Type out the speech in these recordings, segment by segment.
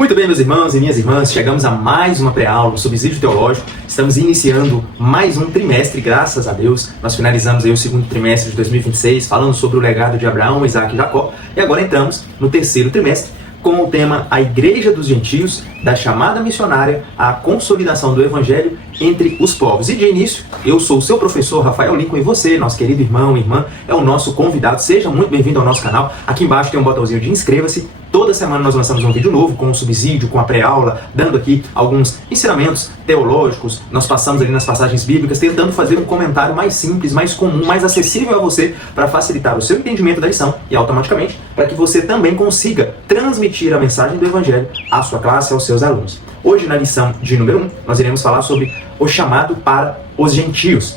Muito bem, meus irmãos e minhas irmãs, chegamos a mais uma pré-aula, um subsídio teológico. Estamos iniciando mais um trimestre, graças a Deus. Nós finalizamos aí o segundo trimestre de 2026, falando sobre o legado de Abraão, Isaac e Jacó. E agora entramos no terceiro trimestre, com o tema A Igreja dos Gentios, da chamada missionária à consolidação do Evangelho entre os povos. E de início, eu sou o seu professor Rafael Lincoln e você, nosso querido irmão e irmã, é o nosso convidado. Seja muito bem-vindo ao nosso canal. Aqui embaixo tem um botãozinho de inscreva-se. Toda semana nós lançamos um vídeo novo com um subsídio, com a pré-aula, dando aqui alguns ensinamentos teológicos. Nós passamos ali nas passagens bíblicas, tentando fazer um comentário mais simples, mais comum, mais acessível a você, para facilitar o seu entendimento da lição e automaticamente para que você também consiga transmitir a mensagem do Evangelho à sua classe, aos seus alunos. Hoje, na lição de número 1, nós iremos falar sobre o chamado para os gentios.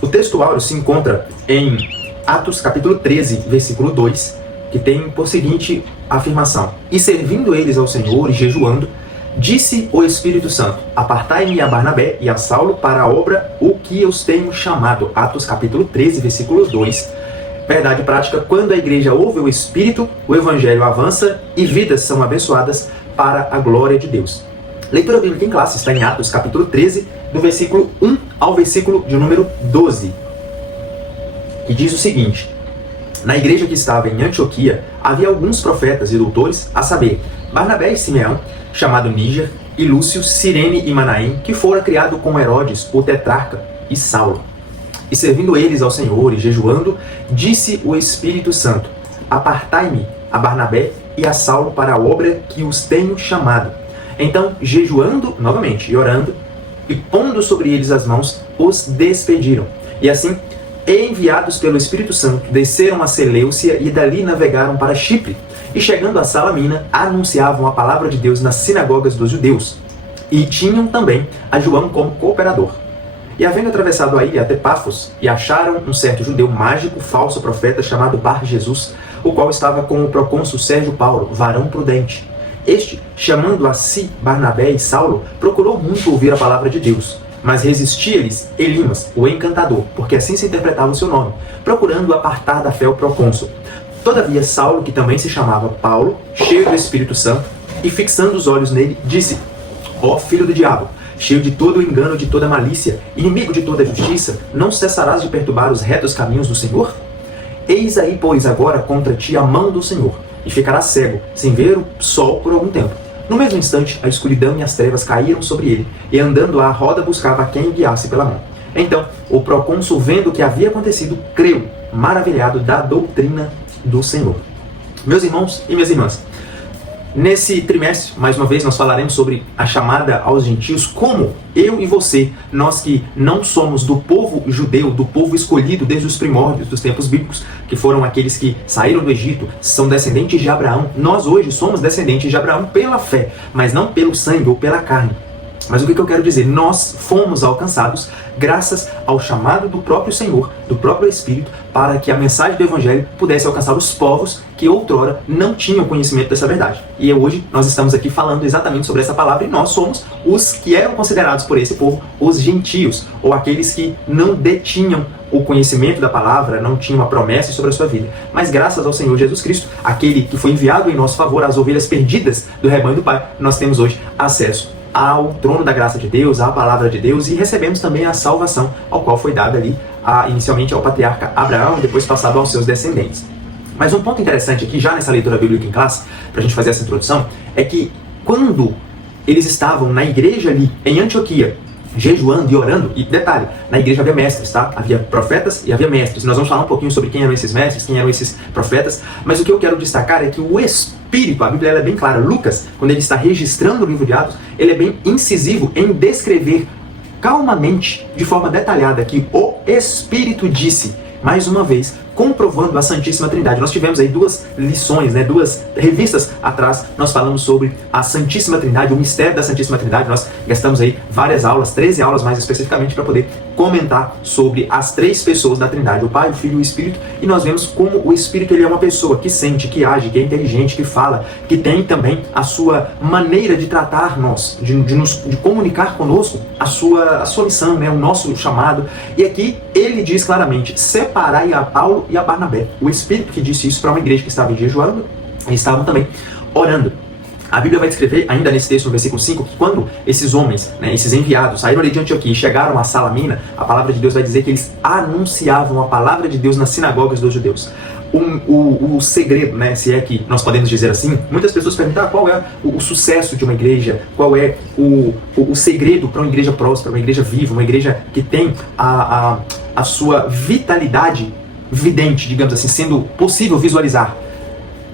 O texto áureo se encontra em Atos capítulo 13, versículo 2, que tem por seguinte afirmação: E servindo eles ao Senhor e jejuando, disse o Espírito Santo: Apartai-me a Barnabé e a Saulo para a obra o que eu tenho chamado. Atos capítulo 13, versículo 2. Verdade prática: quando a igreja ouve o Espírito, o Evangelho avança e vidas são abençoadas para a glória de Deus. Leitura bíblica em classe está em Atos capítulo 13, do versículo 1 ao versículo de número 12, que diz o seguinte: Na igreja que estava em Antioquia, havia alguns profetas e doutores, a saber, Barnabé e Simeão, chamado Níger, e Lúcio, Cirene e Manaém, que fora criado com Herodes, o tetrarca, e Saulo. E servindo eles ao Senhor e jejuando, disse o Espírito Santo: Apartai-me a Barnabé e a Saulo para a obra que os tenho chamado. Então, jejuando novamente e orando, e pondo sobre eles as mãos, os despediram. E assim, enviados pelo Espírito Santo, desceram a Seleucia e dali navegaram para Chipre. E chegando a Salamina, anunciavam a palavra de Deus nas sinagogas dos judeus. E tinham também a João como cooperador. E havendo atravessado a ilha até Pafos, e acharam um certo judeu mágico, falso profeta, chamado Bar-Jesus, o qual estava com o procônsul Sérgio Paulo, varão prudente. Este, chamando a si Barnabé e Saulo, procurou muito ouvir a palavra de Deus. Mas resistia-lhes Elimas, o encantador, porque assim se interpretava o seu nome, procurando apartar da fé o procônsul. Todavia Saulo, que também se chamava Paulo, cheio do Espírito Santo, e fixando os olhos nele, disse: Ó filho do diabo, cheio de todo o engano e de toda malícia, inimigo de toda justiça, não cessarás de perturbar os retos caminhos do Senhor? Eis aí, pois, agora contra ti a mão do Senhor, e ficarás cego, sem ver o sol por algum tempo. No mesmo instante, a escuridão e as trevas caíram sobre ele, e andando à roda buscava quem o guiasse pela mão. Então, o procônsul, vendo o que havia acontecido, creu, maravilhado da doutrina do Senhor. Meus irmãos e minhas irmãs, nesse trimestre, mais uma vez, nós falaremos sobre a chamada aos gentios, como eu e você, nós que não somos do povo judeu, do povo escolhido desde os primórdios dos tempos bíblicos, que foram aqueles que saíram do Egito, são descendentes de Abraão. Nós hoje somos descendentes de Abraão pela fé, mas não pelo sangue ou pela carne. Mas o que eu quero dizer? Nós fomos alcançados graças ao chamado do próprio Senhor, do próprio Espírito, para que a mensagem do Evangelho pudesse alcançar os povos que outrora não tinham conhecimento dessa verdade. E hoje nós estamos aqui falando exatamente sobre essa palavra, e nós somos os que eram considerados por esse povo os gentios, ou aqueles que não detinham o conhecimento da palavra, não tinham uma promessa sobre a sua vida. Mas graças ao Senhor Jesus Cristo, aquele que foi enviado em nosso favor, as ovelhas perdidas do rebanho do Pai, nós temos hoje acesso ao trono da graça de Deus, à palavra de Deus, e recebemos também a salvação, ao qual foi dada ali inicialmente ao patriarca Abraão e depois passado aos seus descendentes. Mas um ponto interessante aqui, já nessa leitura bíblica em classe, para a gente fazer essa introdução, é que quando eles estavam na igreja ali em Antioquia, jejuando e orando, e detalhe, na igreja havia mestres, tá? Havia profetas e havia mestres. Nós vamos falar um pouquinho sobre quem eram esses mestres, quem eram esses profetas, mas o que eu quero destacar é que o Espírito, a Bíblia ela é bem clara. Lucas, quando ele está registrando o livro de Atos, ele é bem incisivo em descrever calmamente, de forma detalhada, que o Espírito disse, mais uma vez, comprovando a Santíssima Trindade. Nós tivemos aí duas lições, duas revistas atrás, nós falamos sobre a Santíssima Trindade, o mistério da Santíssima Trindade. Nós gastamos aí várias aulas, 13 aulas mais especificamente, para poder comentar sobre as três pessoas da Trindade, o Pai, o Filho e o Espírito, e nós vemos como o Espírito ele é uma pessoa que sente, que age, que é inteligente, que fala, que tem também a sua maneira de tratar nós, de comunicar conosco a sua missão, o nosso chamado. E aqui ele diz claramente: separai a Paulo e a Barnabé. O Espírito que disse isso para uma igreja que estava jejuando e estavam também orando. A Bíblia vai descrever, ainda nesse texto, no versículo 5, que quando esses homens, né, esses enviados, saíram ali de Antioquia e chegaram a Salamina, a palavra de Deus vai dizer que eles anunciavam a palavra de Deus nas sinagogas dos judeus. O segredo, né, se é que nós podemos dizer assim, muitas pessoas perguntam qual é o sucesso de uma igreja, qual é o segredo para uma igreja próspera, uma igreja viva, uma igreja que tem a sua vitalidade vidente, digamos assim, sendo possível visualizar.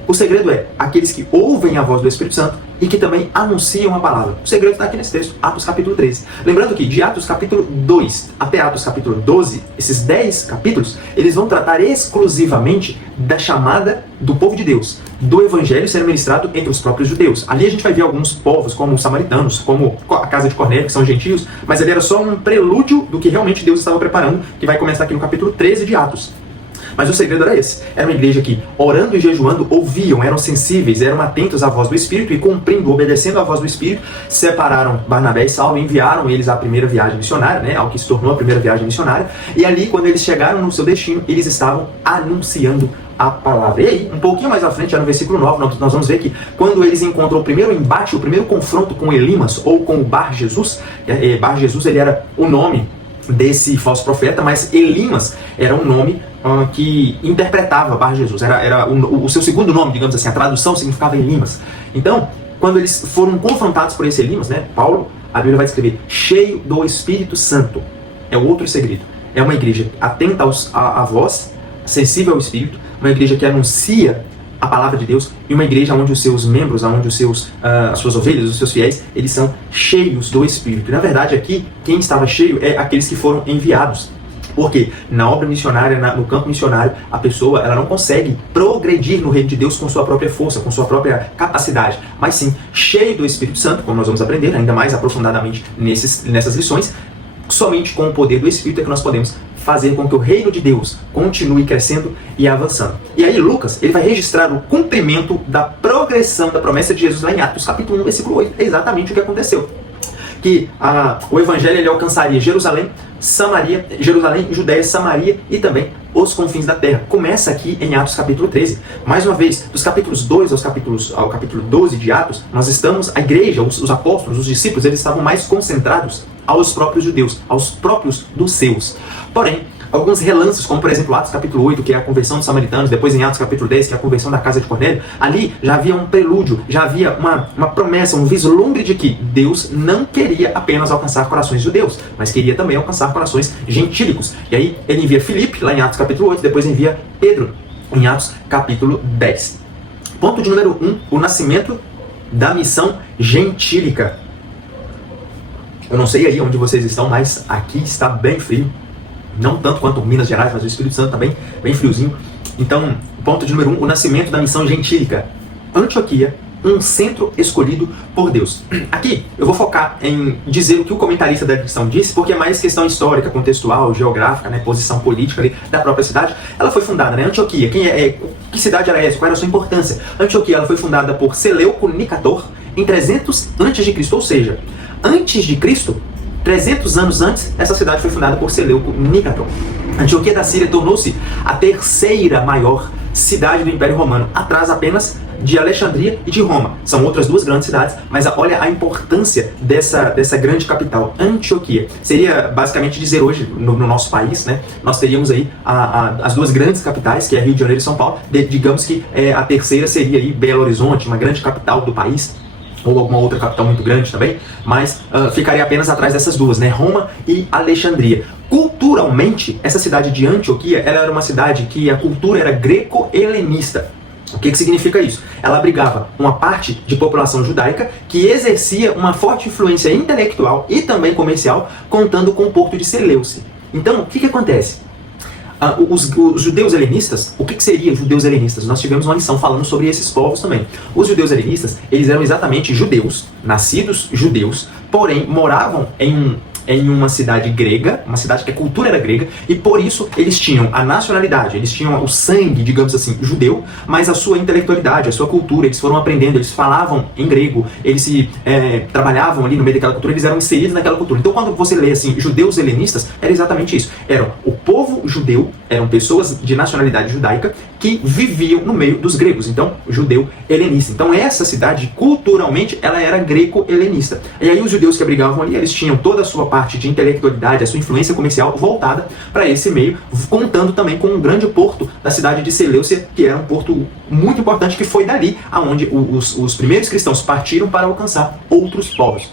O segredo é aqueles que ouvem a voz do Espírito Santo e que também anunciam a palavra. O segredo está aqui nesse texto, Atos capítulo 13. Lembrando que de Atos capítulo 2 até Atos capítulo 12, esses 10 capítulos, eles vão tratar exclusivamente da chamada do povo de Deus, do evangelho sendo ministrado entre os próprios judeus. Ali a gente vai ver alguns povos, como os samaritanos, como a casa de Cornélio, que são gentios, mas ali era só um prelúdio do que realmente Deus estava preparando, que vai começar aqui no capítulo 13 de Atos. Mas o segredo era esse. Era uma igreja que, orando e jejuando, ouviam, eram sensíveis, eram atentos à voz do Espírito e, cumprindo, obedecendo à voz do Espírito, separaram Barnabé e Saulo e enviaram eles à primeira viagem missionária, né, ao que se tornou a primeira viagem missionária. E ali, quando eles chegaram no seu destino, eles estavam anunciando a palavra. E aí, um pouquinho mais à frente, já no versículo 9, nós vamos ver que quando eles encontram o primeiro embate, o primeiro confronto com Elimas ou com o Bar Jesus, Bar Jesus ele era o nome desse falso profeta, mas Elimas era um nome que interpretava Bar Jesus, era o seu segundo nome, digamos assim, a tradução significava Elimas. Então, quando eles foram confrontados por esse Elimas, né, Paulo, a Bíblia vai descrever, cheio do Espírito Santo. É o outro segredo. É uma igreja atenta à voz, sensível ao Espírito, uma igreja que anuncia a palavra de Deus e uma igreja onde os seus membros, onde as suas ovelhas, os seus fiéis, eles são cheios do Espírito. E, na verdade, aqui, quem estava cheio é aqueles que foram enviados. Porque na obra missionária, no campo missionário, a pessoa ela não consegue progredir no reino de Deus com sua própria força, com sua própria capacidade, mas sim cheio do Espírito Santo, como nós vamos aprender ainda mais aprofundadamente nessas lições. Somente com o poder do Espírito é que nós podemos fazer com que o reino de Deus continue crescendo e avançando. E aí Lucas, ele vai registrar o cumprimento da progressão da promessa de Jesus lá em Atos capítulo 1, versículo 8. É exatamente o que aconteceu. Que o evangelho ele alcançaria Jerusalém, Judéia, Samaria e também os confins da terra. Começa aqui em Atos capítulo 13. Mais uma vez, dos capítulos 2 ao capítulo 12 de Atos, nós estamos, a igreja, os apóstolos, os discípulos, eles estavam mais concentrados aos próprios judeus, aos próprios dos seus. Porém, alguns relances, como por exemplo Atos capítulo 8, que é a conversão dos samaritanos, depois em Atos capítulo 10, que é a conversão da casa de Cornélio, ali já havia um prelúdio, já havia uma promessa, um vislumbre de que Deus não queria apenas alcançar corações judeus, mas queria também alcançar corações gentílicos. E aí ele envia Filipe, lá em Atos capítulo 8, depois envia Pedro, em Atos capítulo 10. Ponto de número 1, o nascimento da missão gentílica. Eu não sei aí onde vocês estão, mas aqui está bem frio. Não tanto quanto Minas Gerais, mas o Espírito Santo também, bem friozinho. Então, ponto de número 1, o nascimento da missão gentílica. Antioquia, um centro escolhido por Deus. Aqui, eu vou focar em dizer o que o comentarista da questão disse, porque é mais questão histórica, contextual, geográfica, né, posição política ali da própria cidade. Ela foi fundada, né, Antioquia, que cidade era essa? Qual era a sua importância? Antioquia, ela foi fundada por Seleuco Nicator em 300 a.C., ou seja, antes de Cristo, 300 anos antes, essa cidade foi fundada por Seleuco Nicator. Antioquia da Síria tornou-se a terceira maior cidade do Império Romano, atrás apenas de Alexandria e de Roma. São outras duas grandes cidades, mas olha a importância dessa grande capital, Antioquia. Seria basicamente dizer hoje, no nosso país, né, nós teríamos aí as duas grandes capitais, que é Rio de Janeiro e São Paulo. Digamos que a terceira seria aí Belo Horizonte, uma grande capital do país, ou alguma outra capital muito grande também, mas ficaria apenas atrás dessas duas, né? Roma e Alexandria. Culturalmente, essa cidade de Antioquia, ela era uma cidade que a cultura era greco-helenista. O que significa isso? Ela abrigava uma parte de população judaica que exercia uma forte influência intelectual e também comercial, contando com o porto de Seleuce. Então, o que acontece? Os judeus helenistas, o que seriam judeus helenistas? Nós tivemos uma lição falando sobre esses povos também. Os judeus helenistas, eles eram exatamente judeus, nascidos judeus, porém moravam em uma cidade grega, uma cidade que a cultura era grega, e por isso eles tinham a nacionalidade, eles tinham o sangue, digamos assim, judeu, mas a sua intelectualidade, a sua cultura, eles foram aprendendo, eles falavam em grego, eles trabalhavam ali no meio daquela cultura, eles eram inseridos naquela cultura. Então quando você lê assim, judeus helenistas, era exatamente isso. Eram o povo judeu, eram pessoas de nacionalidade judaica, que viviam no meio dos gregos, então judeu helenista. Então essa cidade, culturalmente, ela era greco-helenista. E aí os judeus que abrigavam ali, eles tinham toda a sua parte de intelectualidade, a sua influência comercial voltada para esse meio, contando também com um grande porto da cidade de Seleucia, que era um porto muito importante, que foi dali aonde os primeiros cristãos partiram para alcançar outros povos.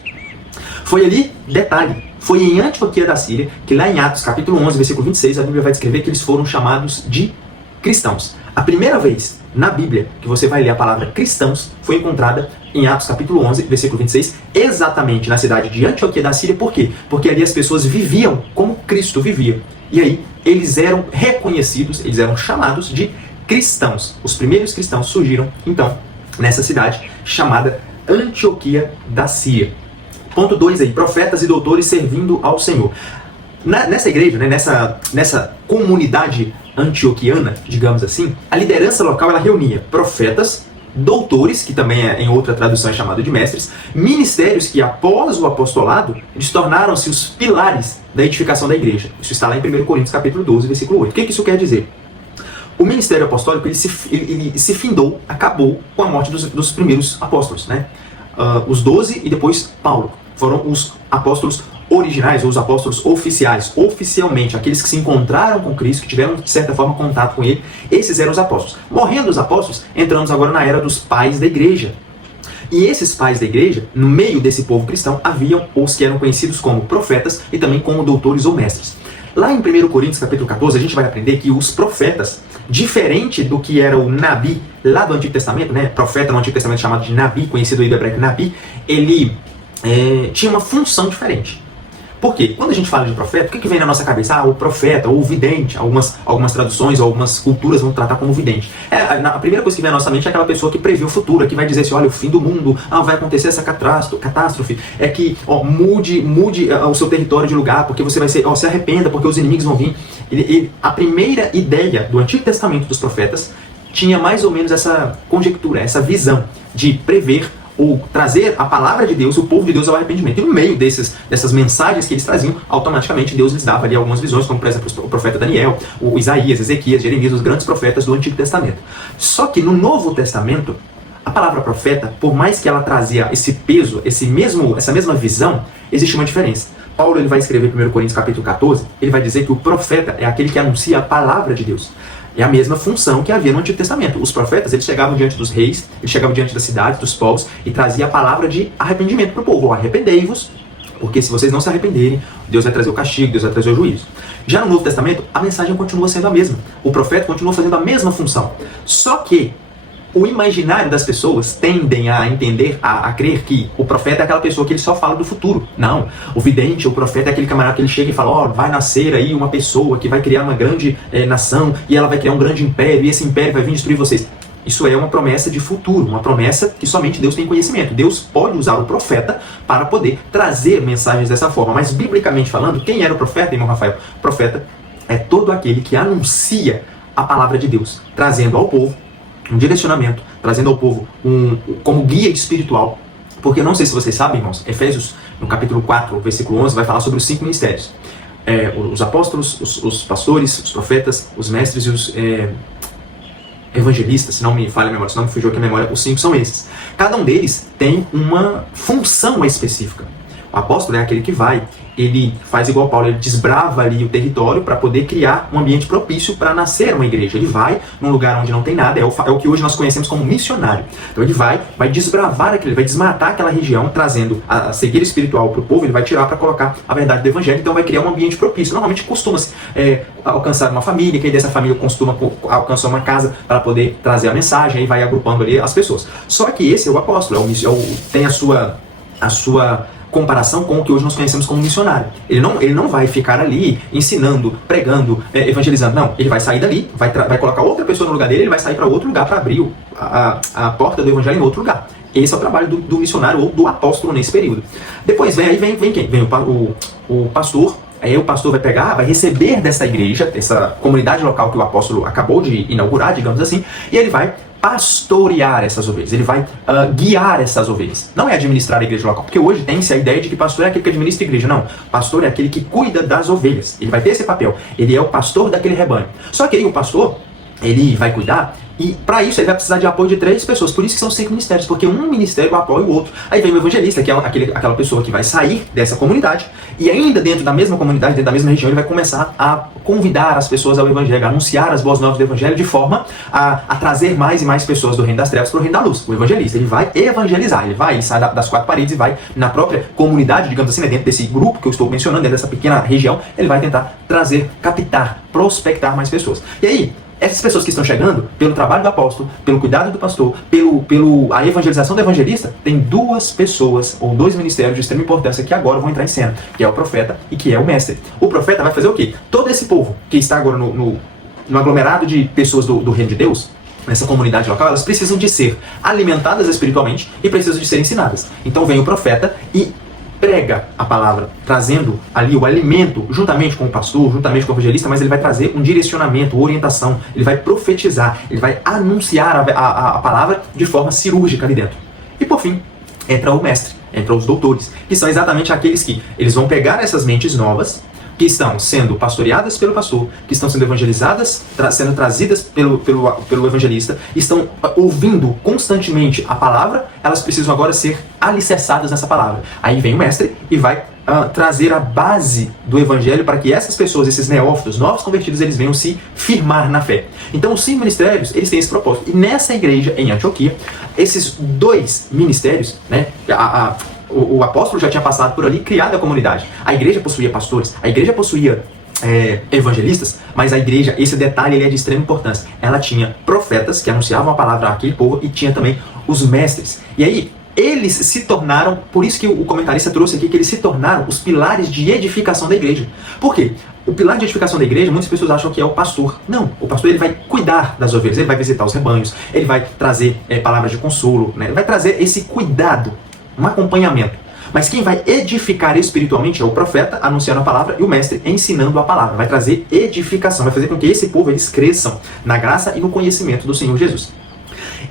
Foi ali, detalhe, foi em Antioquia da Síria, que lá em Atos capítulo 11, versículo 26, a Bíblia vai descrever que eles foram chamados de cristãos. A primeira vez na Bíblia que você vai ler a palavra cristãos foi encontrada em Atos capítulo 11, versículo 26, exatamente na cidade de Antioquia da Síria. Por quê? Porque ali as pessoas viviam como Cristo vivia. E aí eles eram reconhecidos, eles eram chamados de cristãos. Os primeiros cristãos surgiram, então, nessa cidade chamada Antioquia da Síria. Ponto 2 aí, profetas e doutores servindo ao Senhor. Nessa igreja, né, nessa comunidade antioquiana, digamos assim, a liderança local ela reunia profetas, doutores, que também em outra tradução é chamado de mestres, ministérios que após o apostolado, eles tornaram-se os pilares da edificação da igreja. Isso está lá em 1 Coríntios capítulo 12, versículo 8. O que isso quer dizer? O ministério apostólico ele se findou, acabou com a morte dos primeiros apóstolos, né? Os 12 e depois Paulo. Foram os apóstolos originais, ou os apóstolos oficiais, oficialmente, aqueles que se encontraram com Cristo, que tiveram, de certa forma, contato com Ele, esses eram os apóstolos. Morrendo os apóstolos, entramos agora na era dos pais da igreja. E esses pais da igreja, no meio desse povo cristão, haviam os que eram conhecidos como profetas e também como doutores ou mestres. Lá em 1 Coríntios, capítulo 14, a gente vai aprender que os profetas, diferente do que era o Nabi, lá do Antigo Testamento, né, profeta no Antigo Testamento chamado de Nabi, conhecido aí do hebraico Nabi, ele tinha uma função diferente. Por quê? Quando a gente fala de profeta, o que vem na nossa cabeça? O profeta, ou o vidente. Algumas traduções, algumas culturas vão tratar como vidente. A primeira coisa que vem na nossa mente é aquela pessoa que prevê o futuro, que vai dizer assim, olha, o fim do mundo, vai acontecer essa catástrofe, é que mude o seu território de lugar, porque você vai se arrependa, porque os inimigos vão vir. A primeira ideia do Antigo Testamento dos profetas tinha mais ou menos essa conjectura, essa visão de prever ou trazer a palavra de Deus, o povo de Deus ao arrependimento. E no meio dessas mensagens que eles traziam, automaticamente Deus lhes dava ali algumas visões, como por exemplo o profeta Daniel, o Isaías, Ezequias, Jeremias, os grandes profetas do Antigo Testamento. Só que no Novo Testamento, a palavra profeta, por mais que ela trazia esse peso, essa mesma visão, existe uma diferença. Paulo ele vai escrever em 1 Coríntios capítulo 14, ele vai dizer que o profeta é aquele que anuncia a palavra de Deus. É a mesma função que havia no Antigo Testamento. Os profetas, eles chegavam diante dos reis, eles chegavam diante das cidades, dos povos, e traziam a palavra de arrependimento para o povo. Arrependei-vos, porque se vocês não se arrependerem, Deus vai trazer o castigo, Deus vai trazer o juízo. Já no Novo Testamento, a mensagem continua sendo a mesma. O profeta continua fazendo a mesma função. Só que o imaginário das pessoas tendem a entender, a crer que o profeta é aquela pessoa que ele só fala do futuro. Não. O vidente, o profeta é aquele camarada que ele chega e fala, vai nascer aí uma pessoa que vai criar uma grande nação e ela vai criar um grande império e esse império vai vir destruir vocês. Isso é uma promessa de futuro, uma promessa que somente Deus tem conhecimento. Deus pode usar o profeta para poder trazer mensagens dessa forma. Mas, biblicamente falando, quem era o profeta, irmão Rafael? O profeta é todo aquele que anuncia a palavra de Deus, trazendo ao povo um direcionamento, trazendo ao povo como guia espiritual. Porque eu não sei se vocês sabem, irmãos, Efésios, no capítulo 4, versículo 11, vai falar sobre os 5 ministérios. Os apóstolos, os pastores, os profetas, os mestres e os evangelistas, se não me falha a memória, se não me fugiu aqui a memória, os 5 são esses. Cada um deles tem uma função específica. O apóstolo é aquele que ele faz igual Paulo, ele desbrava ali o território para poder criar um ambiente propício para nascer uma igreja. Ele vai num lugar onde não tem nada, é o que hoje nós conhecemos como missionário. Então ele vai desbravar aquilo, ele vai desmatar aquela região, trazendo a cegueira espiritual para o povo, ele vai tirar para colocar a verdade do evangelho, então vai criar um ambiente propício. Normalmente costuma-se alcançar uma família, quem dessa família costuma alcançar uma casa para poder trazer a mensagem, aí vai agrupando ali as pessoas. Só que esse é o apóstolo, tem a sua comparação com o que hoje nós conhecemos como missionário. Ele não vai ficar ali ensinando, pregando, evangelizando. Não, ele vai sair dali, vai colocar outra pessoa no lugar dele, ele vai sair para outro lugar para abrir a porta do evangelho em outro lugar. Esse é o trabalho do missionário ou do apóstolo nesse período. Depois vem quem? Vem o pastor. Aí o pastor vai receber dessa igreja, dessa comunidade local que o apóstolo acabou de inaugurar, digamos assim, e ele vai pastorear essas ovelhas, ele vai guiar essas ovelhas. Não é administrar a igreja local, porque hoje tem-se a ideia de que pastor é aquele que administra a igreja. Não, pastor é aquele que cuida das ovelhas. Ele vai ter esse papel, ele é o pastor daquele rebanho. Só que aí o pastor, ele vai cuidar, e para isso ele vai precisar de apoio de 3 pessoas, por isso que são 5 ministérios, porque um ministério apoia o outro. Aí vem o evangelista, que é aquela pessoa que vai sair dessa comunidade, e ainda dentro da mesma comunidade, dentro da mesma região, ele vai começar a convidar as pessoas ao evangelho, a anunciar as boas novas do evangelho, de forma a trazer mais e mais pessoas do reino das trevas para o reino da luz. O evangelista, ele vai evangelizar, ele sai das 4 paredes e vai na própria comunidade, digamos assim, né, dentro desse grupo que eu estou mencionando, dentro dessa pequena região, ele vai tentar trazer, captar, prospectar mais pessoas. E aí, essas pessoas que estão chegando, pelo trabalho do apóstolo, pelo cuidado do pastor, a evangelização do evangelista, tem 2 pessoas, ou 2 ministérios de extrema importância que agora vão entrar em cena, que é o profeta e que é o mestre. O profeta vai fazer o quê? Todo esse povo que está agora no aglomerado de pessoas do reino de Deus, nessa comunidade local, elas precisam de ser alimentadas espiritualmente e precisam de ser ensinadas. Então vem o profeta e prega a palavra, trazendo ali o alimento, juntamente com o pastor, juntamente com o evangelista, mas ele vai trazer um direcionamento, orientação, ele vai profetizar, ele vai anunciar a palavra de forma cirúrgica ali dentro. E por fim, entra o mestre, entra os doutores, que são exatamente aqueles que eles vão pegar essas mentes novas, que estão sendo pastoreadas pelo pastor, que estão sendo evangelizadas, sendo trazidas pelo evangelista, estão ouvindo constantemente a palavra, elas precisam agora ser alicerçadas nessa palavra. Aí vem o mestre e vai trazer a base do evangelho para que essas pessoas, esses neófitos, novos convertidos, eles venham se firmar na fé. Então os 5 ministérios, eles têm esse propósito. E nessa igreja, em Antioquia, esses 2 ministérios, né, o apóstolo já tinha passado por ali, criado a comunidade. A igreja possuía pastores, a igreja possuía evangelistas, mas a igreja, esse detalhe ele é de extrema importância. Ela tinha profetas que anunciavam a palavra àquele povo e tinha também os mestres. E aí, eles se tornaram, por isso que o comentarista trouxe aqui, que eles se tornaram os pilares de edificação da igreja. Por quê? O pilar de edificação da igreja, muitas pessoas acham que é o pastor. Não, o pastor ele vai cuidar das ovelhas, ele vai visitar os rebanhos, ele vai trazer palavras de consolo, né? Ele vai trazer esse cuidado, um acompanhamento. Mas quem vai edificar espiritualmente é o profeta, anunciando a palavra, e o mestre ensinando a palavra. Vai trazer edificação, vai fazer com que esse povo eles cresçam na graça e no conhecimento do Senhor Jesus.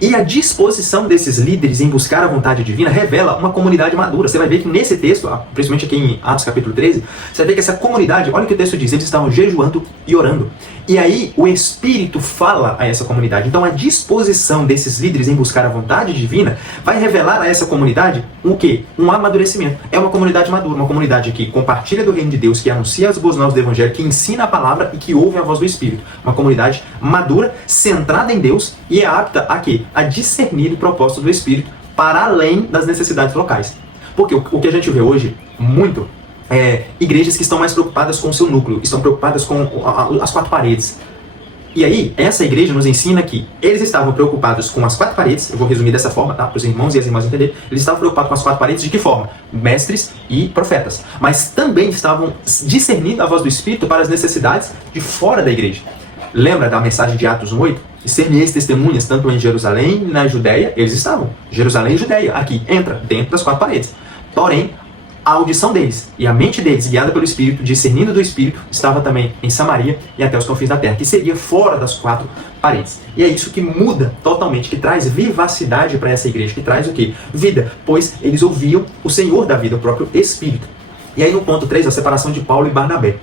E a disposição desses líderes em buscar a vontade divina revela uma comunidade madura. Você vai ver que nesse texto, principalmente aqui em Atos capítulo 13, você vai ver que essa comunidade, olha o que o texto diz, eles estavam jejuando e orando. E aí o Espírito fala a essa comunidade. Então a disposição desses líderes em buscar a vontade divina vai revelar a essa comunidade o quê? Um amadurecimento. É uma comunidade madura, uma comunidade que compartilha do reino de Deus, que anuncia as boas novas do Evangelho, que ensina a palavra e que ouve a voz do Espírito. Uma comunidade madura, centrada em Deus e é apta a quê? A discernir o propósito do Espírito para além das necessidades locais. Porque o que a gente vê hoje muito igrejas que estão mais preocupadas com o seu núcleo, estão preocupadas com as 4 paredes. E aí, essa igreja nos ensina que eles estavam preocupados com as 4 paredes, eu vou resumir dessa forma, tá? Para os irmãos e as irmãs entenderem. Eles estavam preocupados com as 4 paredes de que forma? Mestres e profetas. Mas também estavam discernindo a voz do Espírito para as necessidades de fora da igreja. Lembra da mensagem de Atos 1:8? E ser-me-eis testemunhas tanto em Jerusalém e na Judéia, eles estavam. Jerusalém e Judéia, aqui, entra, dentro das 4 paredes. Porém, a audição deles e a mente deles, guiada pelo Espírito, discernindo do Espírito, estava também em Samaria e até os confins da terra, que seria fora das 4 paredes. E é isso que muda totalmente, que traz vivacidade para essa igreja, que traz o quê? Vida, pois eles ouviam o Senhor da vida, o próprio Espírito. E aí no ponto 3, a separação de Paulo e Barnabé.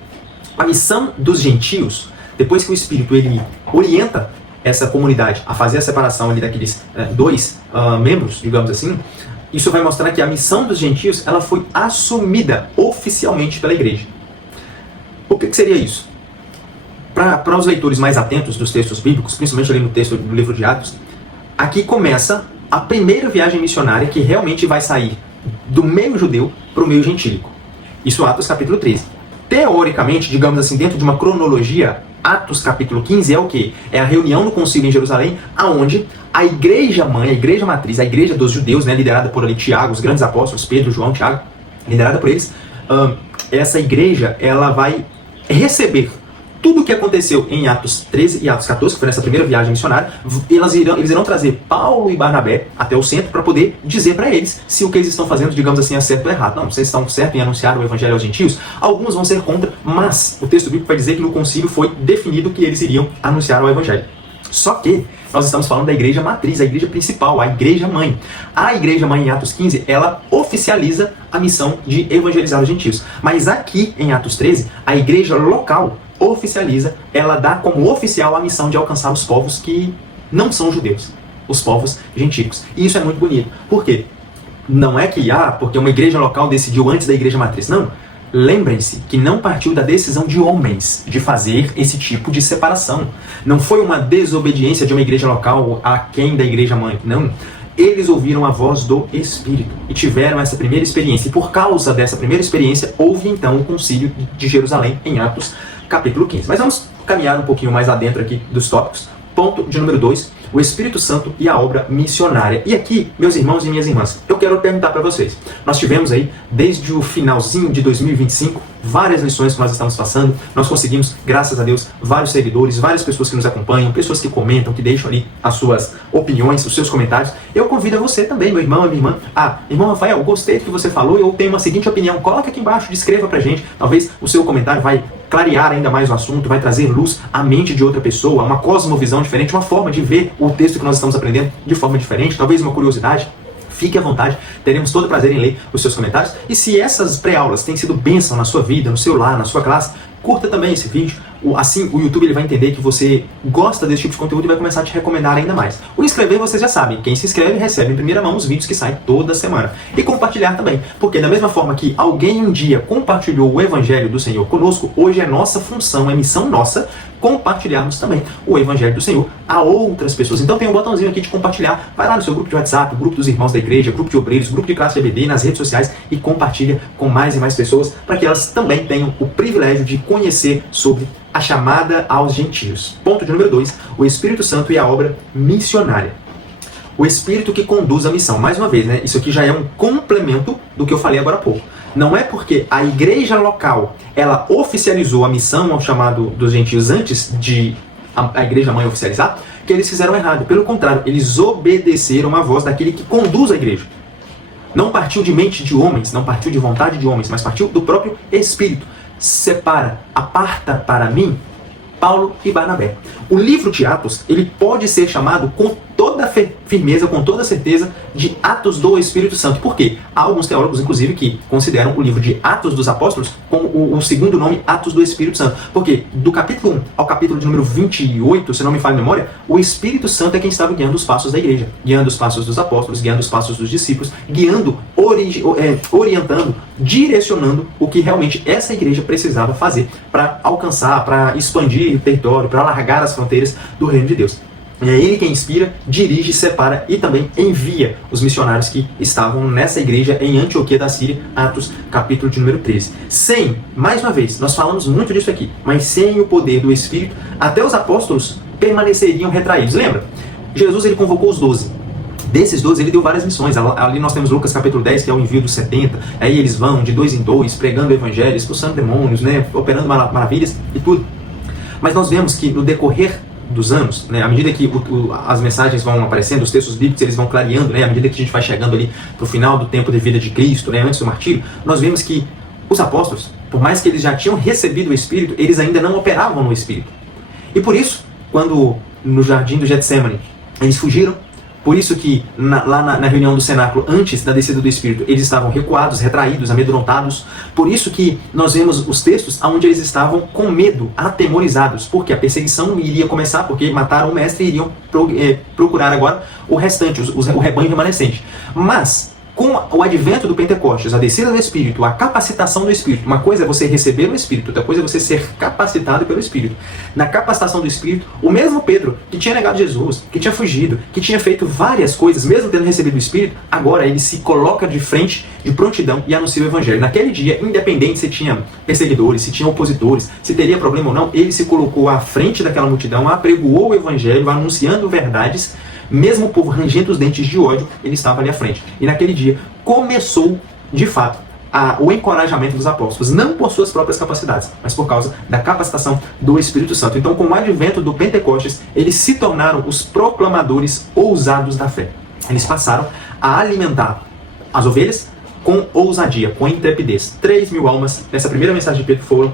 A missão dos gentios, depois que o Espírito ele orienta essa comunidade a fazer a separação ali daqueles 2 membros, digamos assim, isso vai mostrar que a missão dos gentios ela foi assumida oficialmente pela igreja. O que seria isso? Para os leitores mais atentos dos textos bíblicos, principalmente ali no texto do livro de Atos, aqui começa a primeira viagem missionária que realmente vai sair do meio judeu para o meio gentílico. Isso Atos capítulo 13. Teoricamente, digamos assim, dentro de uma cronologia, Atos capítulo 15 é o quê? É a reunião do concílio em Jerusalém, aonde a igreja mãe, a igreja matriz, a igreja dos judeus, né, liderada por ali Tiago, os grandes apóstolos, Pedro, João, Tiago, liderada por eles, essa igreja, ela vai receber tudo o que aconteceu em Atos 13 e Atos 14, que foi nessa primeira viagem missionária. Eles irão trazer Paulo e Barnabé até o centro para poder dizer para eles se o que eles estão fazendo, digamos assim, é certo ou errado. Não, vocês estão certos em anunciar o evangelho aos gentios. Alguns vão ser contra, mas o texto bíblico vai dizer que no concílio foi definido que eles iriam anunciar o evangelho. Só que nós estamos falando da igreja matriz, a igreja principal, a igreja mãe. A igreja mãe em Atos 15, ela oficializa a missão de evangelizar os gentios. Mas aqui em Atos 13, a igreja local oficializa, ela dá como oficial a missão de alcançar os povos que não são judeus, os povos gentílicos. E isso é muito bonito. Por quê? Não é que, porque uma igreja local decidiu antes da igreja matriz. Não. Lembrem-se que não partiu da decisão de homens de fazer esse tipo de separação. Não foi uma desobediência de uma igreja local a quem da igreja mãe. Não. Eles ouviram a voz do Espírito e tiveram essa primeira experiência. E por causa dessa primeira experiência, houve então o concílio de Jerusalém em Atos capítulo 15. Mas vamos caminhar um pouquinho mais adentro aqui dos tópicos. Ponto de número 2, o Espírito Santo e a obra missionária. E aqui, meus irmãos e minhas irmãs, eu quero perguntar para vocês. Nós tivemos aí, desde o finalzinho de 2025, várias lições que nós estamos passando. Nós conseguimos, graças a Deus, vários seguidores, várias pessoas que nos acompanham, pessoas que comentam, que deixam ali as suas opiniões, os seus comentários. Eu convido a você também, meu irmão e minha irmã. Irmão Rafael, gostei do que você falou e eu tenho uma seguinte opinião. Coloca aqui embaixo, descreva pra gente. Talvez o seu comentário vai clarear ainda mais o assunto, vai trazer luz à mente de outra pessoa, uma cosmovisão diferente, uma forma de ver o texto que nós estamos aprendendo de forma diferente, talvez uma curiosidade. Fique à vontade, teremos todo o prazer em ler os seus comentários. E se essas pré-aulas têm sido bênção na sua vida, no seu lar, na sua classe, curta também esse vídeo. Assim o YouTube ele vai entender que você gosta desse tipo de conteúdo e vai começar a te recomendar ainda mais. O inscrever vocês já sabem, quem se inscreve recebe em primeira mão os vídeos que saem toda semana. E compartilhar também, porque da mesma forma que alguém um dia compartilhou o Evangelho do Senhor conosco, hoje é nossa função, é missão nossa, compartilharmos também o Evangelho do Senhor a outras pessoas. Então tem um botãozinho aqui de compartilhar, vai lá no seu grupo de WhatsApp, grupo dos irmãos da igreja, grupo de obreiros, grupo de classe de EBD, nas redes sociais e compartilha com mais e mais pessoas para que elas também tenham o privilégio de conhecer sobre a chamada aos gentios. Ponto de número 2, o Espírito Santo e a obra missionária. O Espírito que conduz a missão. Mais uma vez, isso aqui já é um complemento do que eu falei agora há pouco. Não é porque a igreja local ela oficializou a missão ao chamado dos gentios antes de a igreja mãe oficializar, que eles fizeram errado. Pelo contrário, eles obedeceram à voz daquele que conduz a igreja. Não partiu de mente de homens, não partiu de vontade de homens, mas partiu do próprio Espírito. Separa, aparta para mim Paulo e Barnabé. O livro de Atos, ele pode ser chamado com toda firmeza, com toda certeza, de Atos do Espírito Santo. Por quê? Há alguns teólogos, inclusive, que consideram o livro de Atos dos Apóstolos com o segundo nome, Atos do Espírito Santo. Porque do capítulo 1 ao capítulo de número 28, se não me falha a memória, o Espírito Santo é quem estava guiando os passos da igreja, guiando os passos dos apóstolos, guiando os passos dos discípulos, guiando, orientando, direcionando o que realmente essa igreja precisava fazer para alcançar, para expandir o território, para alargar as fronteiras do reino de Deus. É ele quem inspira, dirige, separa e também envia os missionários que estavam nessa igreja em Antioquia da Síria, Atos, capítulo de número 13. Mais uma vez, nós falamos muito disso aqui, mas sem o poder do Espírito, até os apóstolos permaneceriam retraídos. Lembra? Jesus ele convocou os 12. Desses 12, ele deu várias missões. Ali nós temos Lucas capítulo 10, que é o envio dos 70. Aí eles vão de 2 em 2, pregando o evangelho, expulsando demônios, operando maravilhas e tudo. Mas nós vemos que no decorrer dos anos, à medida que as mensagens vão aparecendo, os textos bíblicos eles vão clareando, à medida que a gente vai chegando ali para o final do tempo de vida de Cristo, antes do martírio, nós vemos que os apóstolos, por mais que eles já tinham recebido o Espírito, eles ainda não operavam no Espírito. E por isso, quando no jardim do Getsemane, eles fugiram, por isso que lá na reunião do cenáculo, antes da descida do Espírito, eles estavam recuados, retraídos, amedrontados. Por isso que nós vemos os textos onde eles estavam com medo, atemorizados, porque a perseguição iria começar, porque mataram o mestre e iriam procurar agora o restante, o rebanho remanescente. Mas com o advento do Pentecostes, a descida do Espírito, a capacitação do Espírito, uma coisa é você receber o Espírito, outra coisa é você ser capacitado pelo Espírito. Na capacitação do Espírito, o mesmo Pedro, que tinha negado Jesus, que tinha fugido, que tinha feito várias coisas, mesmo tendo recebido o Espírito, agora ele se coloca de frente, de prontidão e anuncia o Evangelho. Naquele dia, independente se tinha perseguidores, se tinha opositores, se teria problema ou não, ele se colocou à frente daquela multidão, apregoou o Evangelho, anunciando verdades. Mesmo o povo rangendo os dentes de ódio, ele estava ali à frente. E naquele dia começou, de fato, o encorajamento dos apóstolos, não por suas próprias capacidades, mas por causa da capacitação do Espírito Santo. Então, com o advento do Pentecostes, eles se tornaram os proclamadores ousados da fé. Eles passaram a alimentar as ovelhas com ousadia, com intrepidez. 3.000 almas nessa primeira mensagem de Pedro foram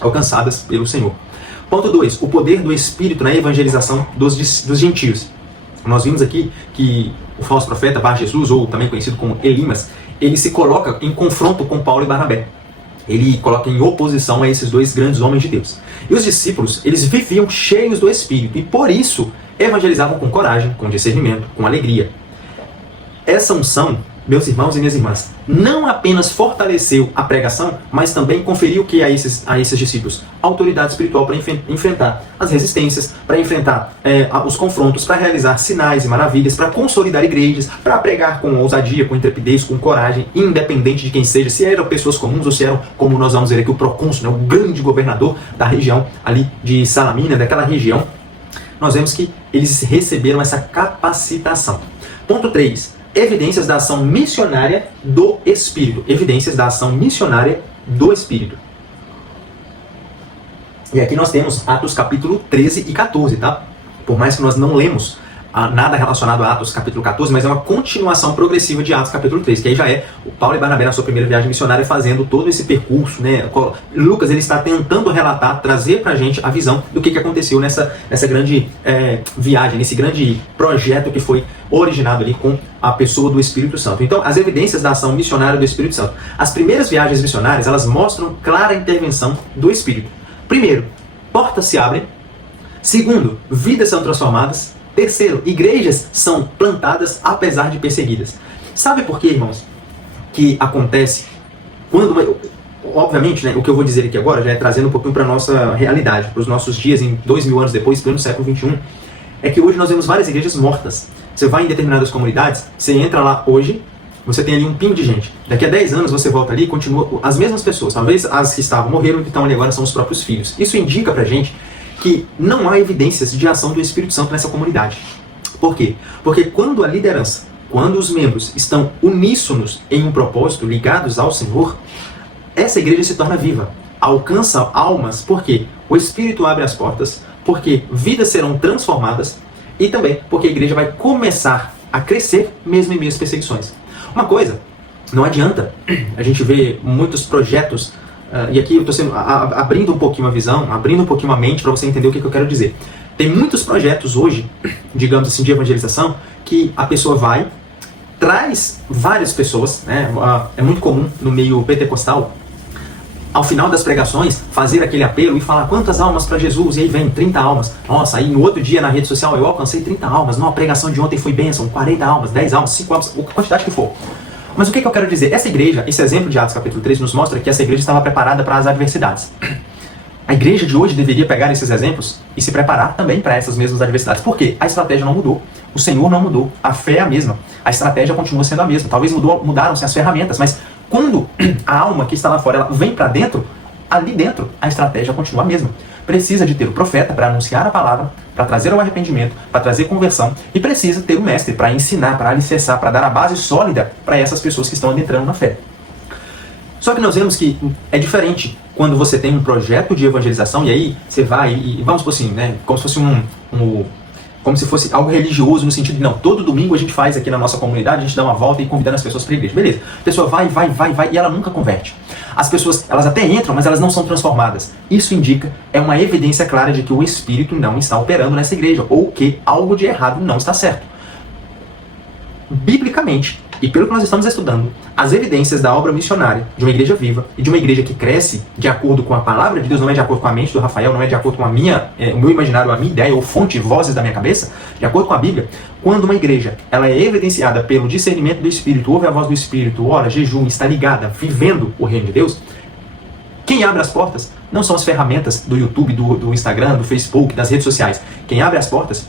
alcançadas pelo Senhor. Ponto 2. O poder do Espírito na evangelização dos gentios. Nós vimos aqui que o falso profeta Bar Jesus, ou também conhecido como Elimas, ele se coloca em confronto com Paulo e Barnabé. Ele coloca em oposição a esses dois grandes homens de Deus. E os discípulos, eles viviam cheios do Espírito e por isso evangelizavam com coragem, com discernimento, com alegria. Essa unção, meus irmãos e minhas irmãs, não apenas fortaleceu a pregação, mas também conferiu que a esses discípulos autoridade espiritual para enfrentar as resistências, para enfrentar os confrontos, para realizar sinais e maravilhas, para consolidar igrejas, para pregar com ousadia, com intrepidez, com coragem, independente de quem seja, se eram pessoas comuns ou se eram, como nós vamos ver aqui, o procônsul, né, o grande governador da região ali de Salamina, daquela região. Nós vemos que eles receberam essa capacitação. Ponto 3. Evidências da ação missionária do Espírito. Evidências da ação missionária do Espírito. E aqui nós temos Atos capítulo 13 e 14, tá? Por mais que nós não lemos nada relacionado a Atos capítulo 14, mas é uma continuação progressiva de Atos capítulo 3, que aí já é o Paulo e Barnabé na sua primeira viagem missionária fazendo todo esse percurso, né? Lucas, ele está tentando relatar, trazer pra gente a visão do que aconteceu nessa grande viagem, nesse grande projeto que foi originado ali com a pessoa do Espírito Santo. Então, as evidências da ação missionária do Espírito Santo. As primeiras viagens missionárias, elas mostram clara intervenção do Espírito. Primeiro, portas se abrem. Segundo, vidas são transformadas. Terceiro, igrejas são plantadas apesar de perseguidas. Sabe por quê, irmãos, que acontece quando... Obviamente, né, o que eu vou dizer aqui agora já é trazendo um pouquinho para a nossa realidade, para os nossos dias, em 2000 anos depois, pleno século XXI, é que hoje nós vemos várias igrejas mortas. Você vai em determinadas comunidades, você entra lá hoje, você tem ali um pingo de gente. Daqui a 10 anos você volta ali e continua as mesmas pessoas. Talvez as que estavam morreram, que estão ali agora são os próprios filhos. Isso indica pra gente que não há evidências de ação do Espírito Santo nessa comunidade. Por quê? Porque quando a liderança, quando os membros estão uníssonos em um propósito, ligados ao Senhor, essa igreja se torna viva, alcança almas, porque o Espírito abre as portas, porque vidas serão transformadas e também porque a igreja vai começar a crescer mesmo em meio às perseguições. Uma coisa, não adianta a gente ver muitos projetos, e aqui eu estou abrindo um pouquinho a visão, abrindo um pouquinho a mente para você entender o que eu quero dizer. Tem muitos projetos hoje, digamos assim, de evangelização, que a pessoa vai, traz várias pessoas, né? É muito comum no meio pentecostal, ao final das pregações, fazer aquele apelo e falar quantas almas para Jesus, e aí vem 30 almas. Nossa, aí no outro dia na rede social eu alcancei 30 almas, não, a pregação de ontem foi bênção, 40 almas, 10 almas, 5 almas, a quantidade que for. Mas o que eu quero dizer? Essa igreja, esse exemplo de Atos capítulo 3 nos mostra que essa igreja estava preparada para as adversidades. A igreja de hoje deveria pegar esses exemplos e se preparar também para essas mesmas adversidades. Por quê? A estratégia não mudou, o Senhor não mudou, a fé é a mesma, a estratégia continua sendo a mesma. Talvez mudaram-se as ferramentas, mas quando a alma que está lá fora ela vem para dentro, ali dentro a estratégia continua a mesma. Precisa de ter o profeta para anunciar a palavra, para trazer o arrependimento, para trazer conversão, e precisa ter o mestre para ensinar, para alicerçar, para dar a base sólida para essas pessoas que estão adentrando na fé. Só que nós vemos que é diferente quando você tem um projeto de evangelização e aí você vai e vamos por assim, né, como se fosse como se fosse algo religioso, no sentido de, não, todo domingo a gente faz aqui na nossa comunidade, a gente dá uma volta e convidando as pessoas para a igreja. Beleza, a pessoa vai, e ela nunca converte. As pessoas, elas até entram, mas elas não são transformadas. Isso indica, é uma evidência clara de que o Espírito não está operando nessa igreja, ou que algo de errado não está certo. Biblicamente, e pelo que nós estamos estudando, as evidências da obra missionária de uma igreja viva e de uma igreja que cresce de acordo com a palavra de Deus, não é de acordo com a mente do Rafael, não é de acordo com o meu imaginário, a minha ideia ou fonte, vozes da minha cabeça, de acordo com a Bíblia. Quando uma igreja ela é evidenciada pelo discernimento do Espírito, ouve a voz do Espírito, ora, jejum, está ligada, vivendo o reino de Deus, quem abre as portas não são as ferramentas do YouTube, do Instagram, do Facebook, das redes sociais. Quem abre as portas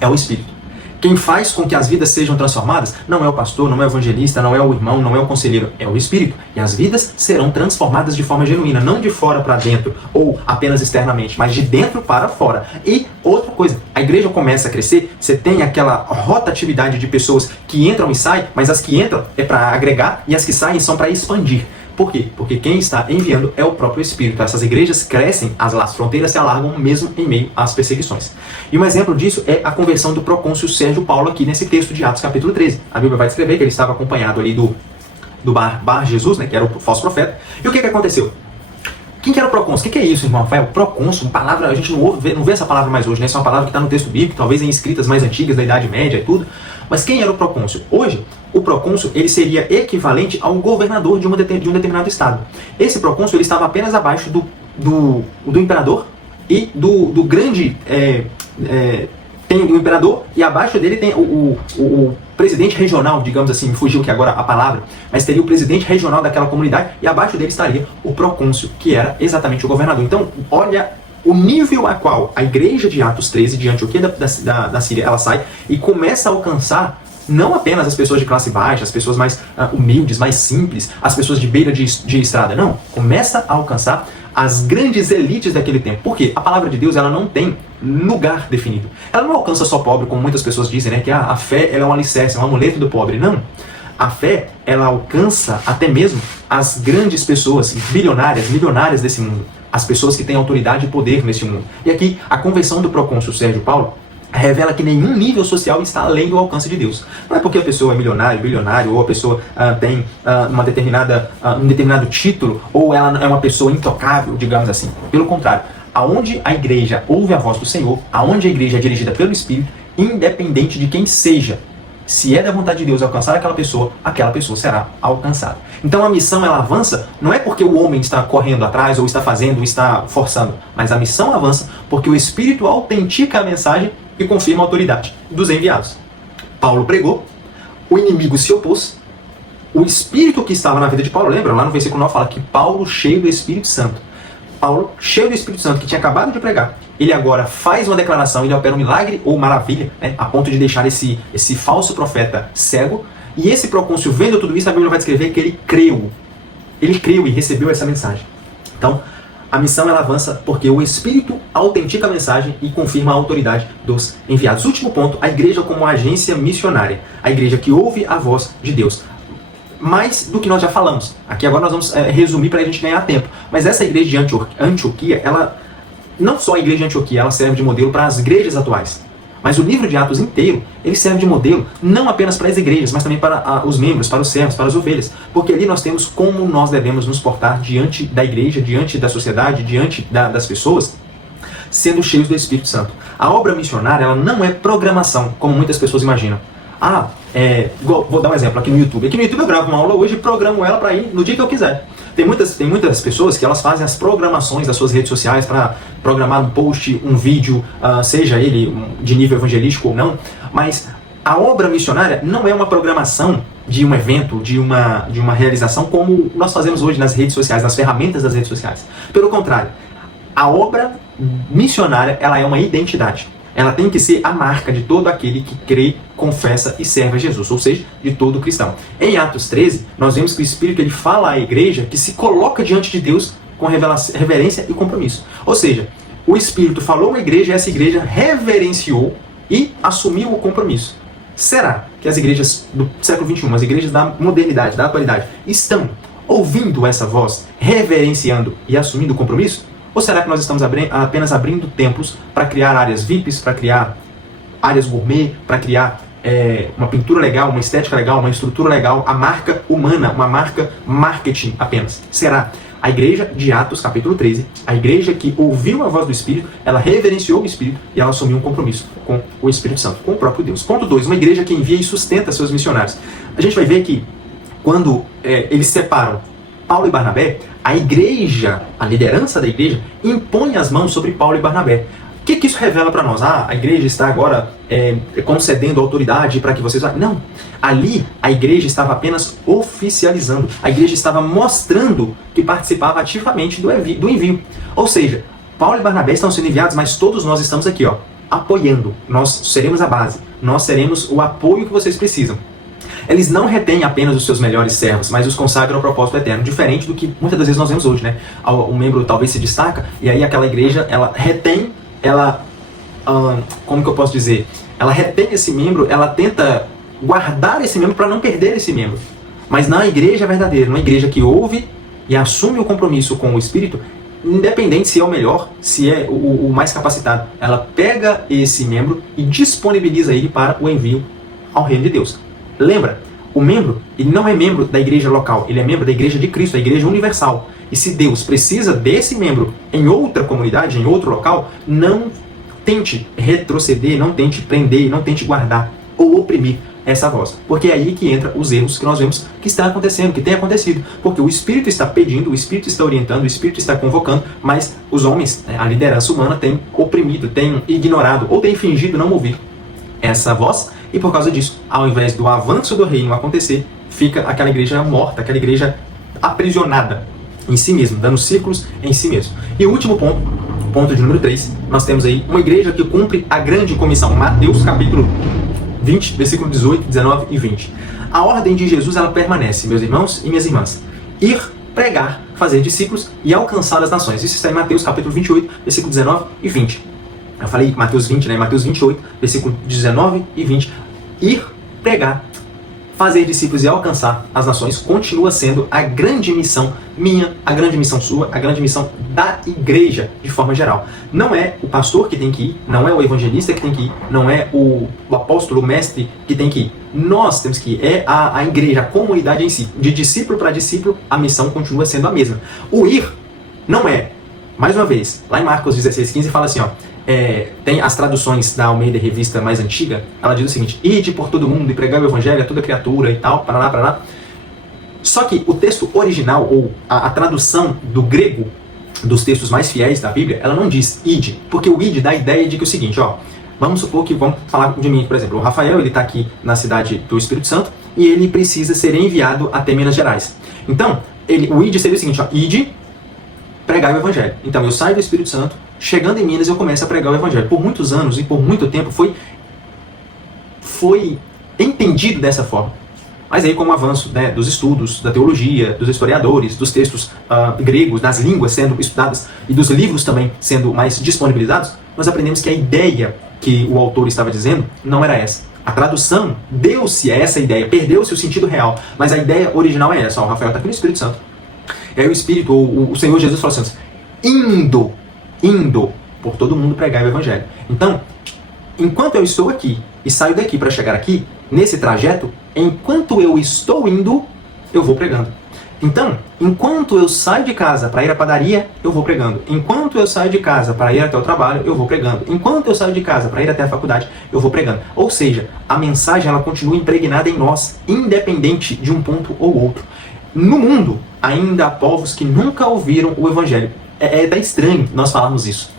é o Espírito. Quem faz com que as vidas sejam transformadas não é o pastor, não é o evangelista, não é o irmão, não é o conselheiro, é o Espírito. E as vidas serão transformadas de forma genuína, não de fora para dentro ou apenas externamente, mas de dentro para fora. E outra coisa, a igreja começa a crescer, você tem aquela rotatividade de pessoas que entram e saem, mas as que entram é para agregar e as que saem são para expandir. Por quê? Porque quem está enviando é o próprio Espírito. Essas igrejas crescem, as fronteiras se alargam mesmo em meio às perseguições. E um exemplo disso é a conversão do procônsul Sérgio Paulo aqui nesse texto de Atos capítulo 13. A Bíblia vai descrever que ele estava acompanhado ali do Bar Jesus, né, que era o falso profeta. E o que aconteceu? Quem que era o procônsul? O que é isso, irmão Rafael? Procônsul, uma palavra, a gente não vê essa palavra mais hoje, né? Isso é uma palavra que está no texto bíblico, talvez em escritas mais antigas da Idade Média e tudo. Mas quem era o procônsul? Hoje, o procônsul ele seria equivalente ao governador de um determinado estado. Esse procônsul ele estava apenas abaixo do imperador e do grande... tem o imperador e abaixo dele tem o presidente regional, digamos assim, me fugiu que agora a palavra, mas teria o presidente regional daquela comunidade e abaixo dele estaria o procônsul, que era exatamente o governador. Então, olha o nível a qual a igreja de Atos 13 de Antioquia da Síria, ela sai e começa a alcançar não apenas as pessoas de classe baixa, as pessoas mais humildes, mais simples, as pessoas de beira de estrada, não, começa a alcançar as grandes elites daquele tempo. Por quê? A palavra de Deus ela não tem lugar definido. Ela não alcança só pobre, como muitas pessoas dizem, né? Que a fé ela é um alicerce, é um amuleto do pobre. Não. A fé, ela alcança até mesmo as grandes pessoas, bilionárias, milionárias desse mundo. As pessoas que têm autoridade e poder nesse mundo. E aqui, a conversão do procônsul Sérgio Paulo revela que nenhum nível social está além do alcance de Deus. Não é porque a pessoa é milionário, bilionário, ou a pessoa tem um determinado título, ou ela é uma pessoa intocável, digamos assim. Pelo contrário, aonde a igreja ouve a voz do Senhor, aonde a igreja é dirigida pelo Espírito, independente de quem seja, se é da vontade de Deus alcançar aquela pessoa será alcançada. Então a missão ela avança, não é porque o homem está correndo atrás, ou está fazendo, ou está forçando, mas a missão avança porque o Espírito autentica a mensagem e confirma a autoridade dos enviados. Paulo pregou, o inimigo se opôs, o Espírito que estava na vida de Paulo, lembra? Lá no versículo 9 fala que Paulo, cheio do Espírito Santo, que tinha acabado de pregar, ele agora faz uma declaração, ele opera um milagre ou maravilha, né, a ponto de deixar esse falso profeta cego, e esse procônsul, vendo tudo isso, a Bíblia vai descrever que ele creu e recebeu essa mensagem. Então, a missão ela avança porque o Espírito autentica a mensagem e confirma a autoridade dos enviados. Último ponto, a igreja como agência missionária. A igreja que ouve a voz de Deus. Mais do que nós já falamos. Aqui agora nós vamos resumir para a gente ganhar tempo. Mas essa igreja de Antioquia, ela não só a igreja de Antioquia, ela serve de modelo para as igrejas atuais. Mas o livro de Atos inteiro, ele serve de modelo não apenas para as igrejas, mas também para os membros, para os servos, para as ovelhas. Porque ali nós temos como nós devemos nos portar diante da igreja, diante da sociedade, diante das pessoas, sendo cheios do Espírito Santo. A obra missionária, ela não é programação, como muitas pessoas imaginam. Vou dar um exemplo aqui no YouTube. Aqui no YouTube eu gravo uma aula hoje e programo ela para ir no dia que eu quiser. Tem muitas pessoas que elas fazem as programações das suas redes sociais para programar um post, um vídeo, seja ele de nível evangelístico ou não, mas a obra missionária não é uma programação de um evento, de uma realização como nós fazemos hoje nas redes sociais, nas ferramentas das redes sociais. Pelo contrário, a obra missionária ela é uma identidade. Ela tem que ser a marca de todo aquele que crê, confessa e serve a Jesus, ou seja, de todo cristão. Em Atos 13, nós vemos que o Espírito ele fala à igreja que se coloca diante de Deus com reverência e compromisso. Ou seja, o Espírito falou à igreja e essa igreja reverenciou e assumiu o compromisso. Será que as igrejas do século XXI, as igrejas da modernidade, da atualidade, estão ouvindo essa voz, reverenciando e assumindo o compromisso? Ou será que nós estamos apenas abrindo templos para criar áreas VIPs, para criar áreas gourmet, para criar uma pintura legal, uma estética legal, uma estrutura legal, a marca humana, uma marca marketing apenas? Será? A igreja de Atos, capítulo 13, a igreja que ouviu a voz do Espírito, ela reverenciou o Espírito e ela assumiu um compromisso com o Espírito Santo, com o próprio Deus. Ponto 2, uma igreja que envia e sustenta seus missionários. A gente vai ver que quando eles separam Paulo e Barnabé, a igreja, a liderança da igreja, impõe as mãos sobre Paulo e Barnabé. O que isso revela para nós? A igreja está agora concedendo autoridade para que vocês... Não. Ali, a igreja estava apenas oficializando. A igreja estava mostrando que participava ativamente do envio. Ou seja, Paulo e Barnabé estão sendo enviados, mas todos nós estamos aqui, apoiando. Nós seremos a base. Nós seremos o apoio que vocês precisam. Eles não retêm apenas os seus melhores servos, mas os consagram ao propósito eterno, diferente do que muitas das vezes nós vemos hoje, né? Um membro talvez se destaca, e aí aquela igreja, ela retém, como que eu posso dizer? Ela retém esse membro, ela tenta guardar esse membro para não perder esse membro. Mas na igreja verdadeira, uma igreja que ouve e assume o compromisso com o Espírito, independente se é o melhor, se é o mais capacitado, ela pega esse membro e disponibiliza ele para o envio ao reino de Deus. Lembra, O membro, ele não é membro da igreja local, ele é membro da igreja de Cristo, a igreja universal. E se Deus precisa desse membro em outra comunidade, em outro local, não tente retroceder, não tente prender, não tente guardar ou oprimir essa voz. Porque é aí que entra os erros que nós vemos que está acontecendo, que tem acontecido. Porque o Espírito está pedindo, o Espírito está orientando, o Espírito está convocando, mas os homens, a liderança humana, tem oprimido, tem ignorado ou tem fingido não ouvir essa voz. E por causa disso, ao invés do avanço do reino acontecer, fica aquela igreja morta, aquela igreja aprisionada em si mesmo, dando ciclos em si mesmo. E o último ponto, ponto de número 3, nós temos aí uma igreja que cumpre a grande comissão. Mateus capítulo 20, versículo 18, 19 e 20. A ordem de Jesus, ela permanece, meus irmãos e minhas irmãs. Ir, pregar, fazer discípulos e alcançar as nações. Isso está em Mateus capítulo 28, versículo 19 e 20. Eu falei Mateus 20, né? Mateus 28, versículo 19 e 20. Ir, pregar, fazer discípulos e alcançar as nações continua sendo a grande missão minha, a grande missão sua, a grande missão da igreja de forma geral. Não é o pastor que tem que ir, não é o evangelista que tem que ir, não é o apóstolo, o mestre que tem que ir. Nós temos que ir, é a igreja, a comunidade em si. De discípulo para discípulo, a missão continua sendo a mesma. O ir não é, mais uma vez, lá em Marcos 16:15 fala assim, ó, tem as traduções da Almeida Revista mais antiga, ela diz o seguinte: ide por todo mundo e pregar o evangelho a toda criatura e tal, para lá. Só que o texto original, ou a tradução do grego dos textos mais fiéis da Bíblia, ela não diz ide, porque o ide dá a ideia de que é o seguinte, ó, vamos supor que, vamos falar de mim, por exemplo, o Rafael, ele está aqui na cidade do Espírito Santo e ele precisa ser enviado até Minas Gerais. Então, o ide seria o seguinte, ó, ide, pregar o evangelho. Então, eu saio do Espírito Santo, chegando em Minas, eu começo a pregar o evangelho. Por muitos anos e por muito tempo foi entendido dessa forma. Mas aí, com o avanço, né, dos estudos, da teologia, dos historiadores, dos textos gregos, das línguas sendo estudadas e dos livros também sendo mais disponibilizados, nós aprendemos que a ideia que o autor estava dizendo não era essa. A tradução deu-se a essa ideia, perdeu-se o sentido real, mas a ideia original é essa. Ó, o Rafael está aqui no Espírito Santo. E aí o Espírito, o Senhor Jesus falou assim, indo por todo mundo pregar o evangelho. Então, enquanto eu estou aqui e saio daqui para chegar aqui, nesse trajeto, enquanto eu estou indo, eu vou pregando. Então, enquanto eu saio de casa para ir à padaria, eu vou pregando. Enquanto eu saio de casa para ir até o trabalho, eu vou pregando. Enquanto eu saio de casa para ir até a faculdade, eu vou pregando. Ou seja, a mensagem ela continua impregnada em nós, independente de um ponto ou outro. No mundo, ainda há povos que nunca ouviram o evangelho. É até estranho nós falarmos isso.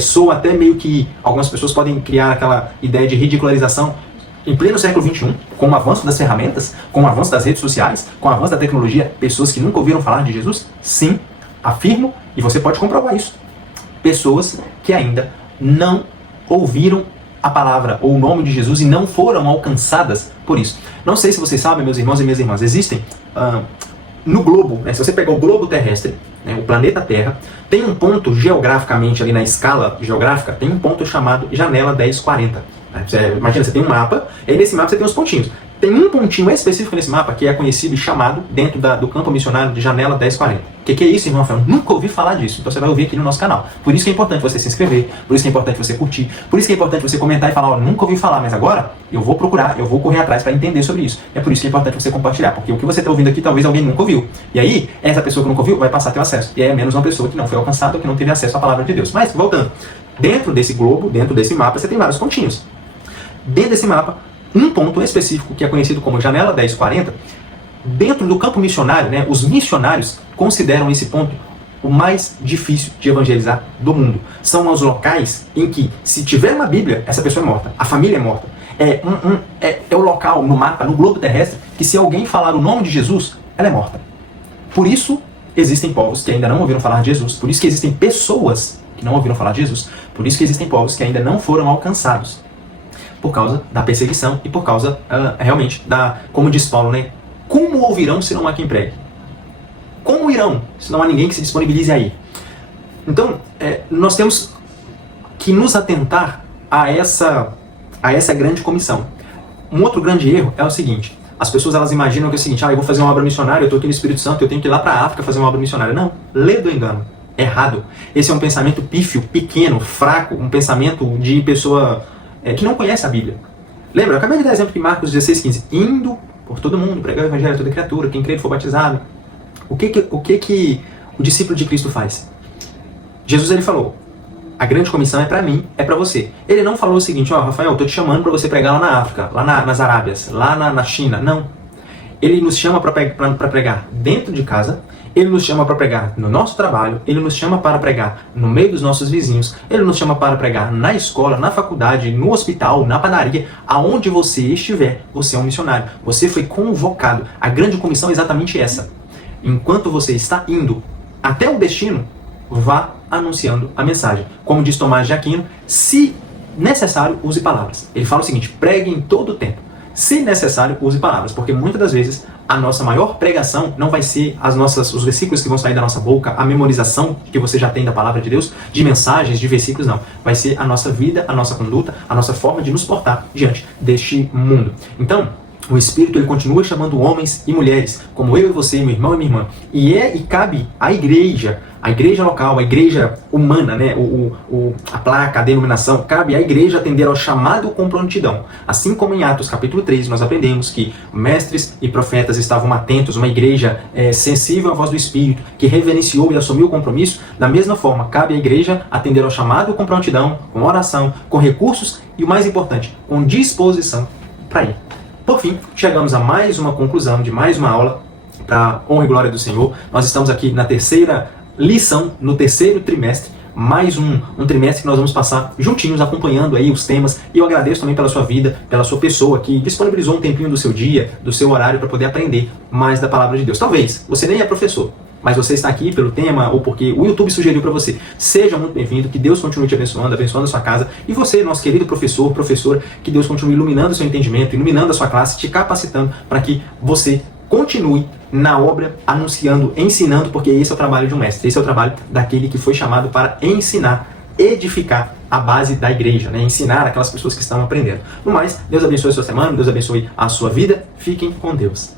Soa até meio que algumas pessoas podem criar aquela ideia de ridicularização. Em pleno século XXI, com o avanço das ferramentas, com o avanço das redes sociais, com o avanço da tecnologia, pessoas que nunca ouviram falar de Jesus? Sim, afirmo, e você pode comprovar isso. Pessoas que ainda não ouviram a palavra ou o nome de Jesus e não foram alcançadas por isso. Não sei se vocês sabem, meus irmãos e minhas irmãs, existem no globo, né, se você pegar o globo terrestre, né, o planeta Terra, tem um ponto geograficamente ali na escala geográfica, tem um ponto chamado janela 1040. Imagina, você tem um mapa, e nesse mapa você tem os pontinhos. Tem um pontinho específico nesse mapa que é conhecido e chamado, dentro do campo missionário, de janela 1040. O que é isso, irmão? Eu nunca ouvi falar disso. Então você vai ouvir aqui no nosso canal. Por isso que é importante você se inscrever, por isso que é importante você curtir, por isso que é importante você comentar e falar, ó, nunca ouvi falar, mas agora eu vou procurar, eu vou correr atrás para entender sobre isso. É por isso que é importante você compartilhar, porque o que você está ouvindo aqui talvez alguém nunca ouviu. E aí, essa pessoa que nunca ouviu vai passar a ter acesso. E aí é menos uma pessoa que não foi alcançada, que não teve acesso à palavra de Deus. Mas, voltando, dentro desse globo, dentro desse mapa, você tem vários pontinhos. Dentro desse mapa, um ponto específico que é conhecido como janela 1040, dentro do campo missionário, né, os missionários consideram esse ponto o mais difícil de evangelizar do mundo. São os locais em que, se tiver uma Bíblia, essa pessoa é morta, a família é morta. É o local no mapa, no globo terrestre, que se alguém falar o nome de Jesus, ela é morta. Por isso, existem povos que ainda não ouviram falar de Jesus. Por isso que existem pessoas que não ouviram falar de Jesus. Por isso que existem povos que ainda não foram alcançados. Por causa da perseguição e por causa, realmente, como diz Paulo, né? Como ouvirão se não há quem pregue? Como irão se não há ninguém que se disponibilize aí? Então, nós temos que nos atentar a essa grande comissão. Um outro grande erro é o seguinte: as pessoas elas imaginam que é o seguinte, eu vou fazer uma obra missionária, eu estou aqui no Espírito Santo, eu tenho que ir lá para a África fazer uma obra missionária. Não, lê do engano. Errado. Esse é um pensamento pífio, pequeno, fraco, um pensamento de pessoa que não conhece a Bíblia. Lembra? Eu acabei de dar exemplo de Marcos 16:15. Indo por todo mundo, pregar o evangelho a toda criatura, quem crer e for batizado. O que o discípulo de Cristo faz? Jesus ele falou, a grande comissão é para mim, é para você. Ele não falou o seguinte, Rafael, eu tô te chamando para você pregar lá na África, lá nas Arábias, lá na China. Não. Ele nos chama para pregar dentro de casa, ele nos chama para pregar no nosso trabalho, ele nos chama para pregar no meio dos nossos vizinhos, ele nos chama para pregar na escola, na faculdade, no hospital, na padaria, aonde você estiver, você é um missionário. Você foi convocado. A grande comissão é exatamente essa. Enquanto você está indo até o destino, vá anunciando a mensagem. Como diz Tomás de Aquino, se necessário, use palavras. Ele fala o seguinte, pregue em todo o tempo. Se necessário, use palavras, porque muitas das vezes a nossa maior pregação não vai ser os versículos que vão sair da nossa boca, a memorização que você já tem da palavra de Deus, de mensagens, de versículos, não. Vai ser a nossa vida, a nossa conduta, a nossa forma de nos portar diante deste mundo. Então, o Espírito ele continua chamando homens e mulheres, como eu e você, meu irmão e minha irmã. E cabe à igreja local, a igreja humana, né? A placa, a denominação, cabe à igreja atender ao chamado com prontidão. Assim como em Atos capítulo 3, nós aprendemos que mestres e profetas estavam atentos, uma igreja sensível à voz do Espírito, que reverenciou e assumiu o compromisso, da mesma forma, cabe à igreja atender ao chamado com prontidão, com oração, com recursos e, o mais importante, com disposição para ir. Por fim, chegamos a mais uma conclusão de mais uma aula para honra e glória do Senhor. Nós estamos aqui na terceira lição, no terceiro trimestre, mais um trimestre que nós vamos passar juntinhos, acompanhando aí os temas. E eu agradeço também pela sua vida, pela sua pessoa que disponibilizou um tempinho do seu dia, do seu horário para poder aprender mais da palavra de Deus. Talvez você nem é professor, mas você está aqui pelo tema ou porque o YouTube sugeriu para você. Seja muito bem-vindo, que Deus continue te abençoando, abençoando a sua casa. E você, nosso querido professor, professora, que Deus continue iluminando o seu entendimento, iluminando a sua classe, te capacitando para que você continue na obra, anunciando, ensinando, porque esse é o trabalho de um mestre, esse é o trabalho daquele que foi chamado para ensinar, edificar a base da igreja, né? Ensinar aquelas pessoas que estão aprendendo. No mais, Deus abençoe a sua semana, Deus abençoe a sua vida. Fiquem com Deus.